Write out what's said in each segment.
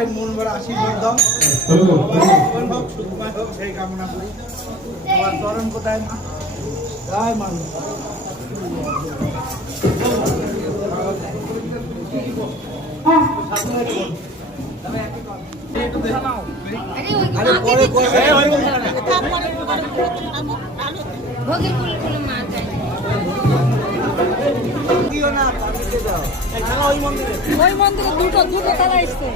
সবাই মন ভরা আশীর্বাদ দাও, জীবন হোক সুখময় হোক সেই কামনা করি। আমার চরণ কোথায় মা? জয় মা। ওই মন্দিরে দুটো তারা এসছে।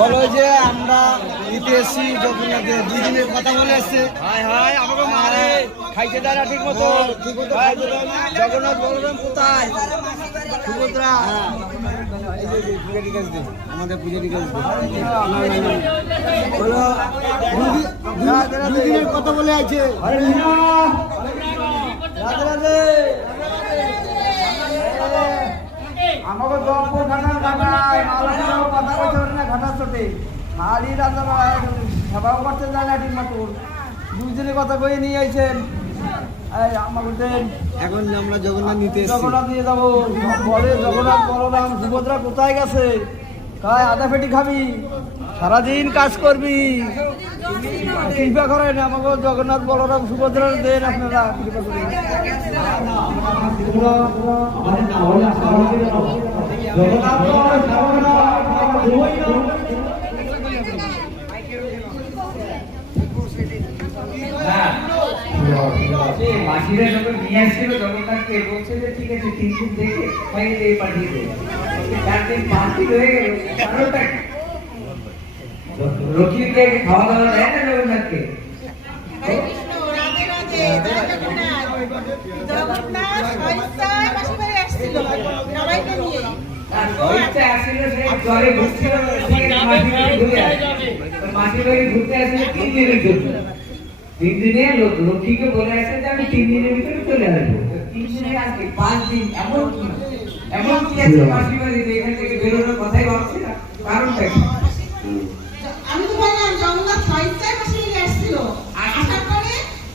বলো যে আমরা নিতে এসছি জগন্নাথের 2 দিনের কথা বলে এসছে। আমাকে মারে খাইতে দেয় না ঠিক মতো, জগন্নাথ বলরাম কোথায়? সুভদ্রা আমাদের পুজো ঠিক আছে বলো 2 দিনের কথা বলে আছে। আমাকে জয়পুর ঘাটার ঘাটায় মালাটাও কথা বলতে পারে না, ঘাটার চোটে খালি রান্না সেবাও করতে যায় না ঠিক মতো। 2 দিনের কথা বয়ে নিয়ে আইছেন। আমাকে এখন আমরা জগন্নাথ নিতে এসেছি, জগন্নাথ নিয়ে যাবো। বলে জগন্নাথ বলরাম সুভদ্রা কোথায় গেছে? কয় আধা পেটি খাবি, সারাদিন কাজ করবি, কৃপা করেন আমাকে জগন্নাথ বলরাম সুভদ্রার দেন আপনারা কৃপা করে। মাসিরা যখন নিয়ে আসছিল জগন্নাথকে বলছে যে ঠিক আছে 3 দিন দেখে খাইয়ে দিয়ে পাঠিয়ে দেবে। 4 দিন 5 দিন হয়ে গেল, কারণটা কি? লক্ষ্মীকে খাওয়া দাওয়া দেয় না জগন্নাথকে? মাসির বাড়ি ঘুরতে আসছিল 3 দিনের জন্য। 3 দিনে লক্ষ্মীকে বলে আসে যে আমি 3 দিনের ভিতরে চলে আসবো। 3 দিনে আসবে 5 দিন, এমন কি আছে মাসির বাড়িতে? এখান থেকে বেরোনোর কথাই ভাবছি না, কারণটা কি? আমি তো বললাম জগন্নাথ 6 মাসে নিয়ে আসছিল, আসার পরে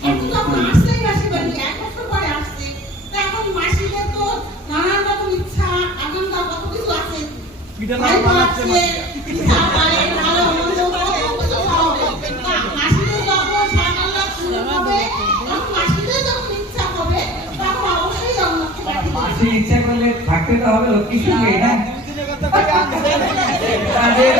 একটু যখন আসলেই মাসি বাড়ি 1 বছর পরে আসছে, তো এখন মাসিদের তো নানান রকম ইচ্ছা আনন্দ কত কিছু আছে, পিঠা বানাচ্ছে, পিঠা বানায় ভালো মন্দ কত কিছু খাওয়া হবে। মাসিদের যখন সকালবেলা শুরু হবে, তখন মাসিদের যখন ইচ্ছা হবে তখন অবশ্যই জগন্নাথকে পাঠিয়ে মাসি ইচ্ছা করলে থাকতে তো হবে লক্ষ্মীর সঙ্গে, না? তাদের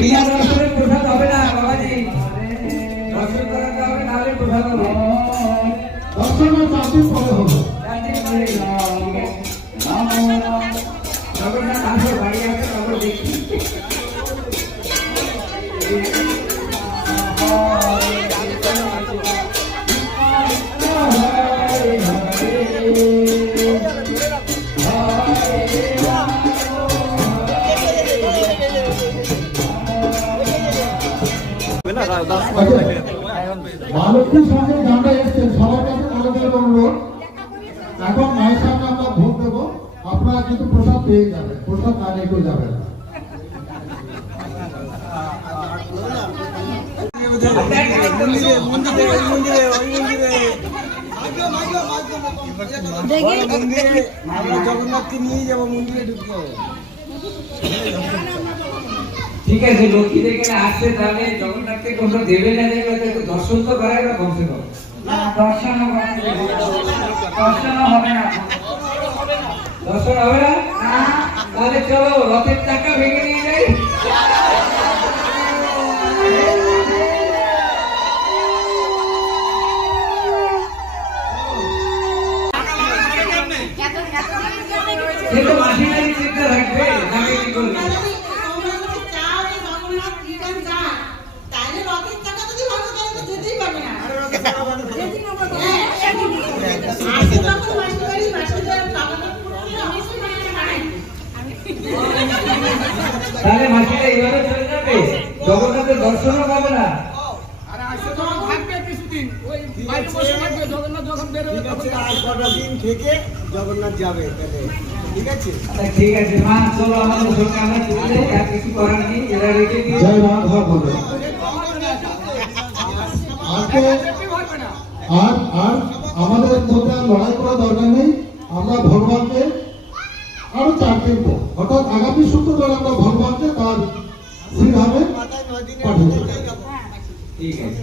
বিনা দর্শনে প্রসাদ হবে না বাবাজি, দর্শন করাতে হবে, নাহলে প্রসাদ হবে। দর্শনের 4 দিন পরে হবে। জগন্নাথ আসো, বাড়ি আসো, তারপর দেখি। মহালক্ষ্মীর সঙ্গে যারা এসছেন সবার কাছে আমাদের অনুরোধ, এখন মায়ের সামনে আমরা ভোগ দেবো, আপনারা কিন্তু প্রসাদ পেয়ে যাবেন, প্রসাদ না নিয়ে কেউ যাবেন না। আমরা জগন্নাথকে নিয়ে যাবো মন্দিরে ঢুকবো। ঠিক আছে, লক্ষ্মীদের এখানে আসছে, তাহলে জগন্নাথকে কোনো দেবে না দেবে একটু দর্শন তো করাই বা কমসে কম। দর্শন হবে না, দর্শন হবে না, তাহলে চলো রথের চাকা ভেঙে নিয়ে যাই। সে তো মাসিমারি চিন্তা থাকবে, তাকে কি করবে? তাহলে মাসিরা এইভাবে চলে যাবে, জগন্নাথের দর্শনও পাবে না। জগন্নাথ যাবে ঠিক আছে। ঠিক আছে মা, চলো আমাদের সঙ্গে আমরা চলে যাই, আর কিছু করার নেই, এরা রেখে দিয়ে জয় রাধা বলে। আজকে আর আর আমাদের মধ্যে আর লড়াই করা দরকার নেই, আমরা ভগবানকে আরো 4 দিন পর, অর্থাৎ আগামী শুক্রবার আমরা ভগবানকে তার শ্রীধামে পাঠিয়ে দেব। ঠিক আছে।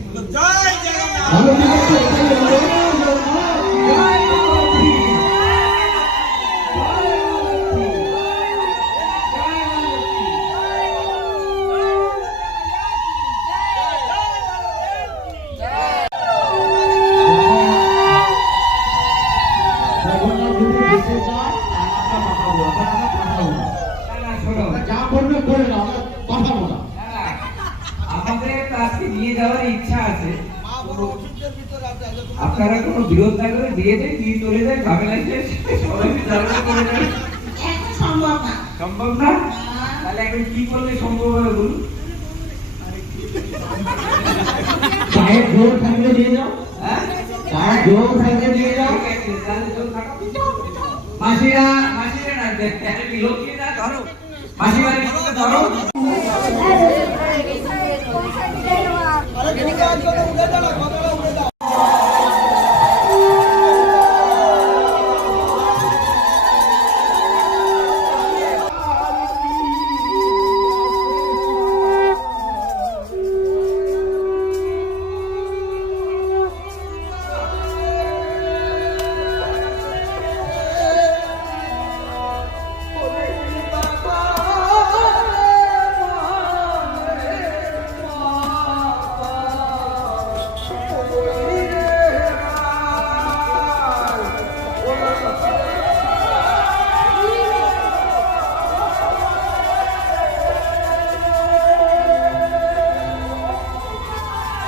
ভালো, ঠিক আছে, এটাই বলবো। জগন্নাথ যদি বেঁচে যায়, আমরা পাঠাবো, আমরা পাঠাবো না। শোনো, যা করবে করে না, আমরা পাঠাবো না। আমাদের আজকে নিয়ে যাওয়ার ইচ্ছা আছে, আপনারা কোনো বিরোধ না করে দিয়ে দেন, নিয়ে চলে যায়, ঝামেলা শেষ, সবাই ঝামেলা করে দেয়। সম্ভব না? তাহলে এখন কি করলে সম্ভব হবে বলুন? চায়ের জোর থাকলে নিয়ে যাও, হ্যাঁ, চায়ের জোর থাকলে নিয়ে যাও। ঠিক আছে, তাহলে চল থাকো। মাসিরা মাসিরা না, লক্ষ্মী না ধরো, মাসিমারি ধরো।